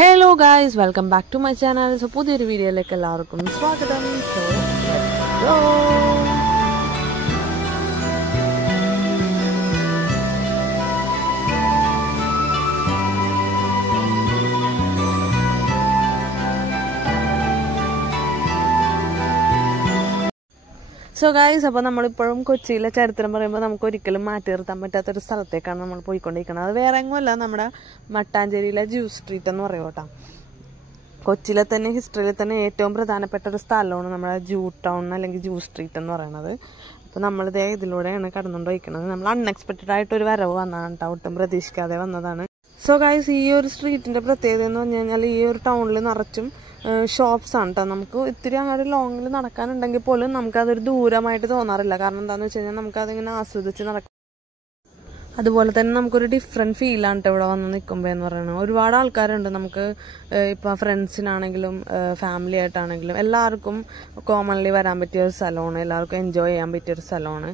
Hello guys, welcome back to my channel. So പുതിയൊരു വീഡിയോയിലേക്ക് എല്ലാവർക്കും സ്വാഗതം. So let's go. So guys, അപ്പോൾ നമ്മളിപ്പോഴും കൊച്ചിയിലെ ചരിത്രം പറയുമ്പോൾ നമുക്ക് ഒരിക്കലും മാറ്റി നിർത്താൻ പറ്റാത്തൊരു സ്ഥലത്തേക്കാണ് നമ്മൾ പോയിക്കൊണ്ടിരിക്കുന്നത്. അത് വേറെ എങ്ങുമല്ല, നമ്മുടെ മട്ടാഞ്ചേരിയിലെ ജ്യൂസ് സ്ട്രീറ്റ് എന്ന് പറയും കേട്ടോ. കൊച്ചിയിലെ തന്നെ ഹിസ്റ്ററിയിൽ തന്നെ ഏറ്റവും പ്രധാനപ്പെട്ട ഒരു സ്ഥലമാണ് നമ്മുടെ ജൂ ടൗൺ അല്ലെങ്കിൽ ജ്യൂസ് സ്ട്രീറ്റ് എന്ന് പറയുന്നത്. അപ്പോൾ നമ്മളിതേ ഇതിലൂടെയാണ് കടന്നുകൊണ്ടിരിക്കുന്നത്. നമ്മൾ അൺഎക്സ്പെക്റ്റഡ് ആയിട്ടൊരു വരവ് വന്നതാണ് കേട്ടോ, ഒട്ടും പ്രതീക്ഷിക്കാതെ വന്നതാണ്. സോ ഗൈസ്, ഈ ഒരു സ്ട്രീറ്റിൻ്റെ പ്രത്യേകത എന്ന് പറഞ്ഞു കഴിഞ്ഞാൽ ഈ ഒരു ടൗണിൽ നിറച്ചും ഷോപ്സ് ആണ് കേട്ടോ. നമുക്ക് ഇത്തിരി അങ്ങോട്ട് ലോങ്ങിൽ നടക്കാനുണ്ടെങ്കിൽ പോലും നമുക്കതൊരു ദൂരമായിട്ട് തോന്നാറില്ല. കാരണം എന്താണെന്ന് വെച്ച് കഴിഞ്ഞാൽ നമുക്കതിങ്ങനെ ആസ്വദിച്ച് നടക്കാം. അതുപോലെ തന്നെ നമുക്കൊരു ഡിഫറെൻറ്റ് ഫീലാണ് കേട്ടോ ഇവിടെ വന്ന് നിൽക്കുമ്പോൾ എന്ന് പറയുന്നത്. ഒരുപാട് ആൾക്കാരുണ്ട്. നമുക്ക് ഇപ്പോൾ ഫ്രണ്ട്സിനാണെങ്കിലും ഫാമിലി ആയിട്ടാണെങ്കിലും എല്ലാവർക്കും കോമൺലി വരാൻ പറ്റിയ ഒരു സ്ഥലമാണ്, എല്ലാവർക്കും എൻജോയ് ചെയ്യാൻ പറ്റിയൊരു സ്ഥലമാണ്.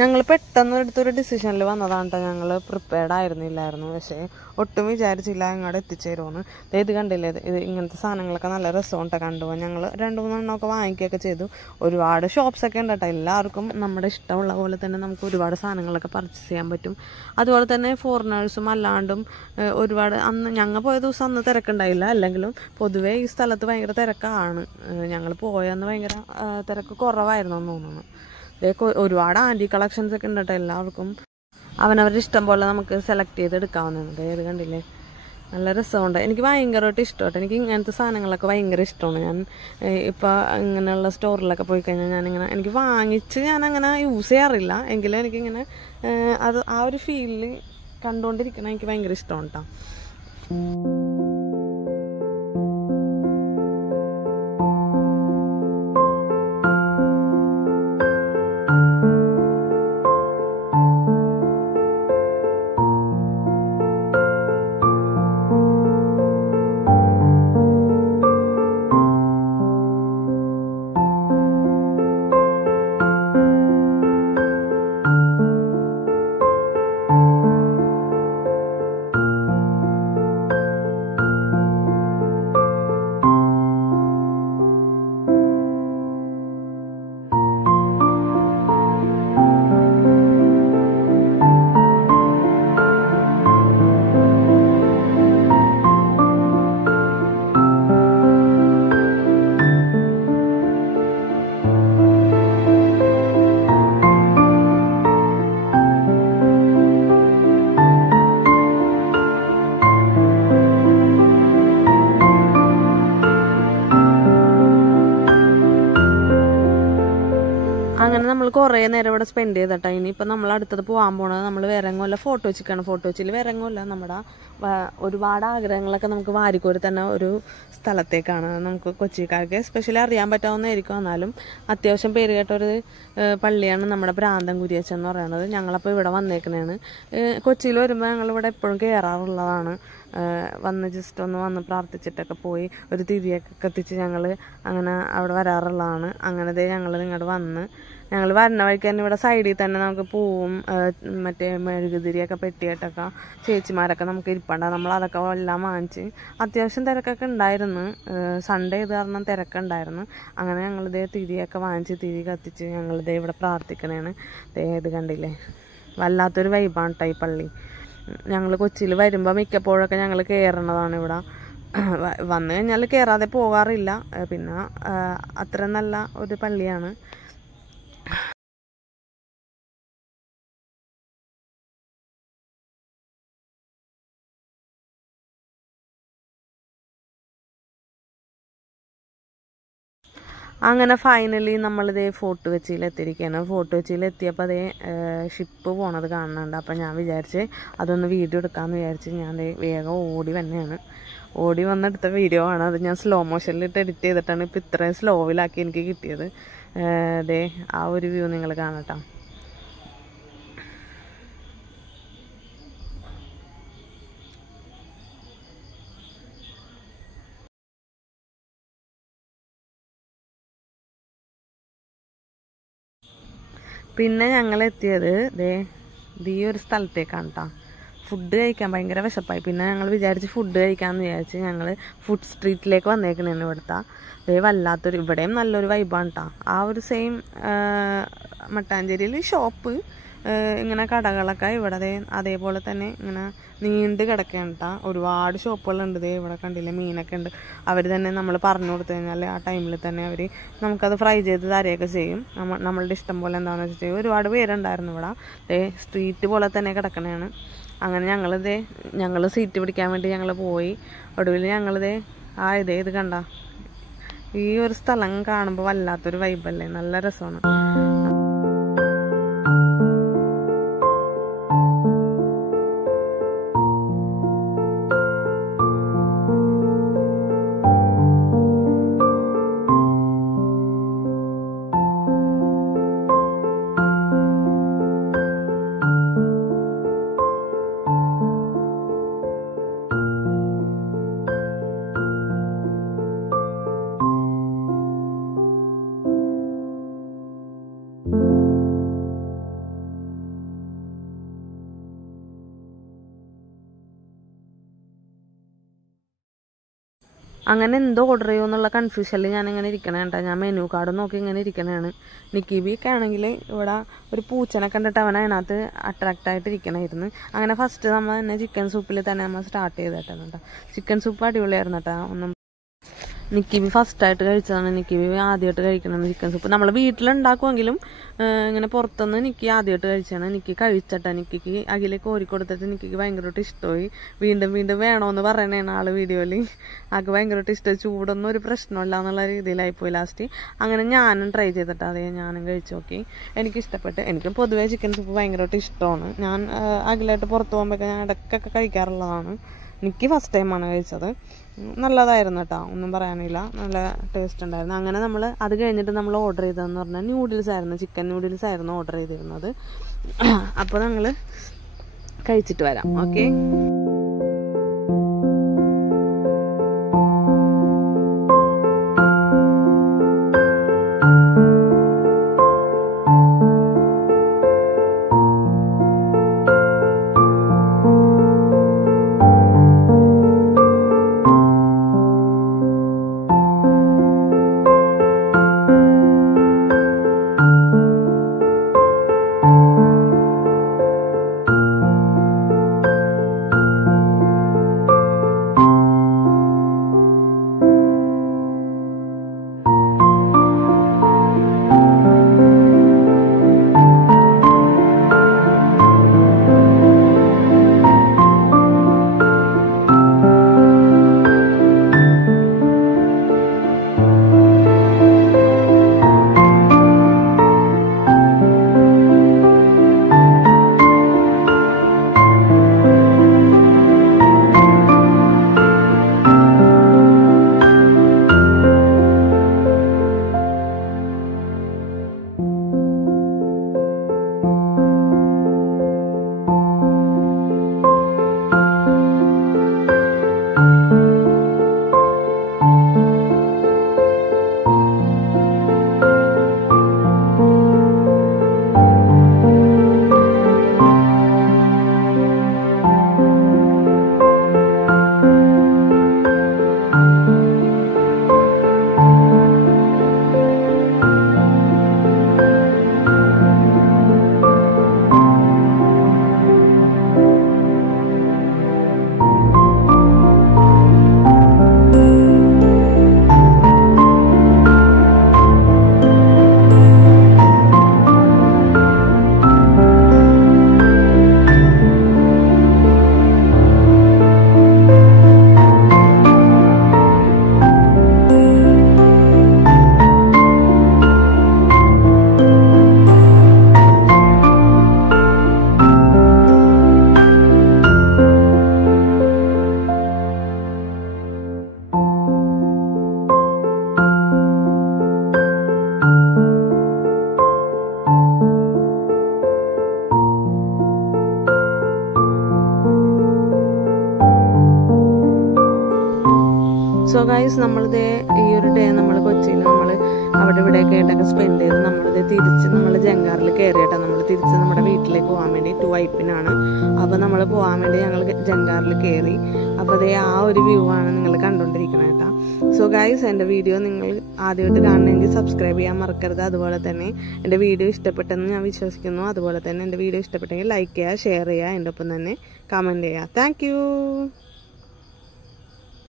ഞങ്ങൾ പെട്ടെന്ന് എടുത്തൊരു ഡിസിഷനിൽ വന്നതാണ് കേട്ടോ. ഞങ്ങൾ പ്രിപ്പയർഡ് ആയിരുന്നില്ലായിരുന്നു, പക്ഷേ ഒട്ടും വിചാരിച്ചില്ല ഇങ്ങോട്ട് എത്തിച്ചേരുമെന്ന്. ഇത് കണ്ടില്ലേ, ഇത് ഇങ്ങനത്തെ സാധനങ്ങളൊക്കെ നല്ല രസമുണ്ട് കണ്ടുപോകാൻ. ഞങ്ങൾ 2-3 എണ്ണമൊക്കെ വാങ്ങിക്കുകയൊക്കെ ചെയ്തു. ഒരുപാട് ഷോപ്സൊക്കെ ഉണ്ട് കേട്ടോ. എല്ലാവർക്കും നമ്മുടെ ഇഷ്ടമുള്ള പോലെ തന്നെ നമുക്ക് ഒരുപാട് സാധനങ്ങളൊക്കെ പർച്ചേസ് ചെയ്യാൻ പറ്റും. അതുപോലെ തന്നെ ഫോറിനേഴ്സും അല്ലാണ്ടും ഒരുപാട് അന്ന് ഞങ്ങൾ പോയ ദിവസം അന്ന് തിരക്കുണ്ടായില്ല. അല്ലെങ്കിലും പൊതുവേ ഈ സ്ഥലത്ത് ഭയങ്കര തിരക്കാണ്. ഞങ്ങൾ പോയെന്ന് ഭയങ്കര തിരക്ക് കുറവായിരുന്നു എന്ന് തോന്നുന്നു. ഒരുപാട് ആൻറ്റി കളക്ഷൻസ് ഒക്കെ ഉണ്ട് കേട്ടോ. എല്ലാവർക്കും അവനവരുടെ ഇഷ്ടം പോലെ നമുക്ക് സെലക്ട് ചെയ്ത് എടുക്കാവുന്നതാണ്. ഇത് കണ്ടില്ലേ, നല്ല രസമുണ്ട്. എനിക്ക് ഭയങ്കരമായിട്ട് ഇഷ്ടമായിട്ട്. എനിക്ക് ഇങ്ങനത്തെ സാധനങ്ങളൊക്കെ ഭയങ്കര ഇഷ്ടമാണ്. ഞാൻ ഇപ്പോൾ ഇങ്ങനെയുള്ള സ്റ്റോറിലൊക്കെ പോയി കഴിഞ്ഞാൽ ഞാനിങ്ങനെ എനിക്ക് വാങ്ങിച്ച് ഞാനങ്ങനെ യൂസ് ചെയ്യാറില്ല. എങ്കിലും എനിക്കിങ്ങനെ അത് ആ ഒരു ഫീലിൽ കണ്ടുകൊണ്ടിരിക്കണം എനിക്ക് ഭയങ്കര ഇഷ്ടമാണ് കേട്ടോ. അങ്ങനെ നമ്മൾ കുറേ നേരം ഇവിടെ സ്പെൻഡ് ചെയ്തിട്ടാ. ഇനിയിപ്പോൾ നമ്മൾ അടുത്തത് പോകാൻ പോണത് നമ്മൾ വേറെങ്ങുമല്ല, ഫോട്ടോ വെച്ചിക്കാണ്. ഫോട്ടോ വെച്ചിൽ വേറെങ്ങുമല്ല, നമ്മുടെ ഒരുപാട് ആഗ്രഹങ്ങളൊക്കെ നമുക്ക് വാരിക്കോരി തന്നെ ഒരു സ്ഥലത്തേക്കാണ്. നമുക്ക് കൊച്ചിക്കാർക്ക് എസ്പെഷ്യലി അറിയാൻ പറ്റാവുന്നതായിരിക്കും. എന്നാലും അത്യാവശ്യം പേര് കേട്ടൊരു പള്ളിയാണ് നമ്മുടെ ഭ്രാന്തൻ കുരിയച്ചൻ എന്ന് പറയുന്നത്. ഞങ്ങളപ്പോൾ ഇവിടെ വന്നേക്കുന്നതാണ്. കൊച്ചിയിൽ വരുമ്പോൾ ഞങ്ങളിവിടെ എപ്പോഴും കയറാറുള്ളതാണ്. വന്ന് ജസ്റ്റ് ഒന്ന് വന്ന് പ്രാർത്ഥിച്ചിട്ടൊക്കെ പോയി ഒരു തിരിയൊക്കെ കത്തിച്ച് ഞങ്ങൾ അങ്ങനെ അവിടെ വരാറുള്ളതാണ്. അങ്ങനത്തെ ഞങ്ങൾ ഇങ്ങോട്ട് വന്ന് ഞങ്ങൾ വരുന്ന വഴിക്ക് തന്നെ ഇവിടെ സൈഡിൽ തന്നെ നമുക്ക് പൂവും മറ്റേ മെഴുകുതിരിയൊക്കെ പെട്ടിയിട്ടൊക്കെ ചേച്ചിമാരൊക്കെ നമുക്ക് ഇരിപ്പുണ്ടാകും. നമ്മൾ അതൊക്കെ എല്ലാം വാങ്ങിച്ച് അത്യാവശ്യം തിരക്കൊക്കെ ഉണ്ടായിരുന്നു. സൺഡേ ഇത് കാരണം തിരക്കുണ്ടായിരുന്നു. അങ്ങനെ ഞങ്ങളിതേ തിരിയൊക്കെ വാങ്ങിച്ച് തിരി കത്തിച്ച് ഞങ്ങളിതേ ഇവിടെ പ്രാർത്ഥിക്കണേണ്. ഇത് കണ്ടില്ലേ, വല്ലാത്തൊരു വൈബാണ് കേട്ടോ ഈ പള്ളി. ഞങ്ങൾ കൊച്ചിയിൽ വരുമ്പോൾ മിക്കപ്പോഴൊക്കെ ഞങ്ങൾ കയറണതാണ് ഇവിടെ. വന്നു കഴിഞ്ഞാൽ കയറാതെ പോകാറില്ല. പിന്നെ അത്ര നല്ല ഒരു പള്ളിയാണ്. അങ്ങനെ ഫൈനലി നമ്മളിതേ ഫോർട്ട് കൊച്ചിയിൽ എത്തിയിരിക്കുകയാണ്. ഫോർട്ട് കൊച്ചിയിൽ എത്തിയപ്പോൾ അതേ ഷിപ്പ് പോണത് കാണുന്നുണ്ട്. അപ്പം ഞാൻ വിചാരിച്ച് അതൊന്ന് വീഡിയോ എടുക്കാമെന്ന് വിചാരിച്ച് ഞാൻ വേഗം ഓടി വന്നെയാണ്. ഓടി വന്നെടുത്ത വീഡിയോ ആണ്. അത് ഞാൻ സ്ലോ മോഷനിലിട്ട് എഡിറ്റ് ചെയ്തിട്ടാണ് ഇപ്പോൾ ഇത്രയും സ്ലോവിലാക്കി എനിക്ക് കിട്ടിയത്. അതേ ആ ഒരു വ്യൂ നിങ്ങൾ കാണട്ടോ. പിന്നെ ഞങ്ങൾ എത്തിയത് ഈ ഒരു സ്ഥലത്തേക്കാണ് കേട്ടോ. ഫുഡ് കഴിക്കാൻ ഭയങ്കര വിശപ്പായി. പിന്നെ ഞങ്ങൾ വിചാരിച്ച് ഫുഡ് കഴിക്കാമെന്ന് വിചാരിച്ച് ഞങ്ങൾ ഫുഡ് സ്ട്രീറ്റിലേക്ക് വന്നേക്കണേന്ന്. ഇവിടുത്തെ വല്ലാത്തൊരു, ഇവിടെയും നല്ലൊരു വൈബാണ് കേട്ടോ. ആ ഒരു സെയിം മട്ടാഞ്ചേരിയിൽ ഷോപ്പ് ഇങ്ങനെ കടകളൊക്കെ ഇവിടെ അതേപോലെ തന്നെ ഇങ്ങനെ നീണ്ട് കിടക്കുകയാണ് കേട്ടോ. ഒരുപാട് ഷോപ്പുകളുണ്ട്. ഇവിടെ കണ്ടില്ലേ മീനൊക്കെ ഉണ്ട്. അവർ തന്നെ നമ്മൾ പറഞ്ഞു കൊടുത്തു കഴിഞ്ഞാൽ ആ ടൈമിൽ തന്നെ അവർ നമുക്കത് ഫ്രൈ ചെയ്ത് തരുകയൊക്കെ ചെയ്യും. നമ്മളുടെ ഇഷ്ടം പോലെ എന്താണെന്ന് വെച്ചാൽ ചെയ്യും. ഒരുപാട് പേരുണ്ടായിരുന്നു ഇവിടെ. സ്ട്രീറ്റ് പോലെ തന്നെ കിടക്കണതാണ്. അങ്ങനെ ഞങ്ങൾ സീറ്റ് പിടിക്കാൻ വേണ്ടി ഞങ്ങൾ പോയി. ഒടുവിൽ ഞങ്ങളിത് ഇത് കണ്ട ഈ ഒരു സ്ഥലം കാണുമ്പോൾ വല്ലാത്തൊരു വൈബല്ലേ, നല്ല രസമാണ്. അങ്ങനെ എന്തോ ഓർഡർ ചെയ്യുമെന്നുള്ള കൺഫ്യൂഷനിൽ ഞാനിങ്ങനെ ഇരിക്കണേ കേട്ടോ. ഞാൻ മെനു കാർഡ് നോക്കി ഇങ്ങനെ ഇരിക്കണതാണ്. നിക്കിബിയൊക്കെ ആണെങ്കിൽ ഇവിടെ ഒരു പൂച്ചനെ കണ്ടിട്ട് അവൻ അതിനകത്ത് അട്രാക്റ്റ് ഇരിക്കണമായിരുന്നു. അങ്ങനെ ഫസ്റ്റ് നമ്മൾ തന്നെ ചിക്കൻ സൂപ്പിൽ തന്നെ നമ്മൾ സ്റ്റാർട്ട് ചെയ്തിട്ടാണ് കേട്ടോ. ചിക്കൻ സൂപ്പ് അടിപൊളിയായിരുന്നു കേട്ടോ. ഒന്നും നിക്കിബി ഫസ്റ്റായിട്ട് കഴിച്ചതാണ്. നിക്കിബി ആദ്യമായിട്ട് കഴിക്കണം ചിക്കൻ സൂപ്പ്. നമ്മൾ വീട്ടിലുണ്ടാക്കുമെങ്കിലും ഇങ്ങനെ പുറത്തുനിന്ന് നിക്കി ആദ്യമായിട്ട് കഴിച്ചാണ്. നിക്കി കഴിച്ചട്ടാ. നിക്കിക്ക് അഖിലേക്ക് കോരി കൊടുത്തിട്ട് നിക്കിക്ക് ഭയങ്കരമായിട്ട് ഇഷ്ടമായി. വീണ്ടും വീണ്ടും വേണമെന്ന് പറയണേണ് ആള് വീഡിയോയിൽ. ആൾക്ക് ഭയങ്കരമായിട്ട് ഇഷ്ടമായി. ചൂടൊന്നും ഒരു പ്രശ്നമില്ല എന്നുള്ള രീതിയിലായിപ്പോയി ലാസ്റ്റ്. അങ്ങനെ ഞാനും ട്രൈ ചെയ്തിട്ടാ. ഞാനും കഴിച്ചു നോക്കി. എനിക്കിഷ്ടപ്പെട്ട്. എനിക്ക് പൊതുവേ ചിക്കൻ സൂപ്പ് ഭയങ്കരമായിട്ട് ഇഷ്ടമാണ്. ഞാൻ അഖിലായിട്ട് പുറത്ത് പോകുമ്പോഴൊക്കെ ഞാൻ ഇടയ്ക്കൊക്കെ കഴിക്കാറുള്ളതാണ്. എനിക്ക് ഫസ്റ്റ് ടൈമാണ് കഴിച്ചത്. നല്ലതായിരുന്നു കേട്ടോ, ഒന്നും പറയാനില്ല. നല്ല ടേസ്റ്റ് ഉണ്ടായിരുന്നു. അങ്ങനെ അത് കഴിഞ്ഞിട്ട് നമ്മൾ ഓർഡർ ചെയ്തതെന്ന് പറഞ്ഞാൽ ന്യൂഡിൽസ് ആയിരുന്നു. ചിക്കൻ ന്യൂഡിൽസ് ആയിരുന്നു ഓർഡർ ചെയ്തിരുന്നത്. അപ്പോൾ ഞങ്ങൾ കഴിച്ചിട്ട് വരാം. ഓക്കെ. സോ ഗൈസ്, നമ്മളിത് ഈ ഒരു ഡേ നമ്മൾ കൊച്ചിയിൽ നമ്മൾ അവിടെ ഇവിടെയൊക്കെ ആയിട്ടൊക്കെ സ്പെൻഡ് ചെയ്ത് നമ്മളിത് തിരിച്ച് നമ്മൾ ജങ്കാറിൽ കയറിയിട്ടാണ് നമ്മൾ തിരിച്ച് നമ്മുടെ വീട്ടിലേക്ക് പോകാൻ വേണ്ടി വൈപ്പിനാണ്. അപ്പോൾ നമ്മൾ പോകാൻ വേണ്ടി ഞങ്ങൾ ജങ്കാറിൽ കയറി. അപ്പോൾ അതേ ആ ഒരു വ്യൂ ആണ് നിങ്ങൾ കണ്ടുകൊണ്ടിരിക്കുന്നത് കേട്ടോ. സോ ഗൈസ്, എൻ്റെ വീഡിയോ നിങ്ങൾ ആദ്യമായിട്ട് കാണണമെങ്കിൽ സബ്സ്ക്രൈബ് ചെയ്യാൻ മറക്കരുത്. അതുപോലെ തന്നെ എൻ്റെ വീഡിയോ ഇഷ്ടപ്പെട്ടെന്ന് ഞാൻ വിശ്വസിക്കുന്നു. അതുപോലെ തന്നെ എൻ്റെ വീഡിയോ ഇഷ്ടപ്പെട്ടെങ്കിൽ ലൈക്ക് ചെയ്യുക, ഷെയർ ചെയ്യുക, എൻ്റെ ഒപ്പം തന്നെ കമൻറ്റ് ചെയ്യുക. താങ്ക്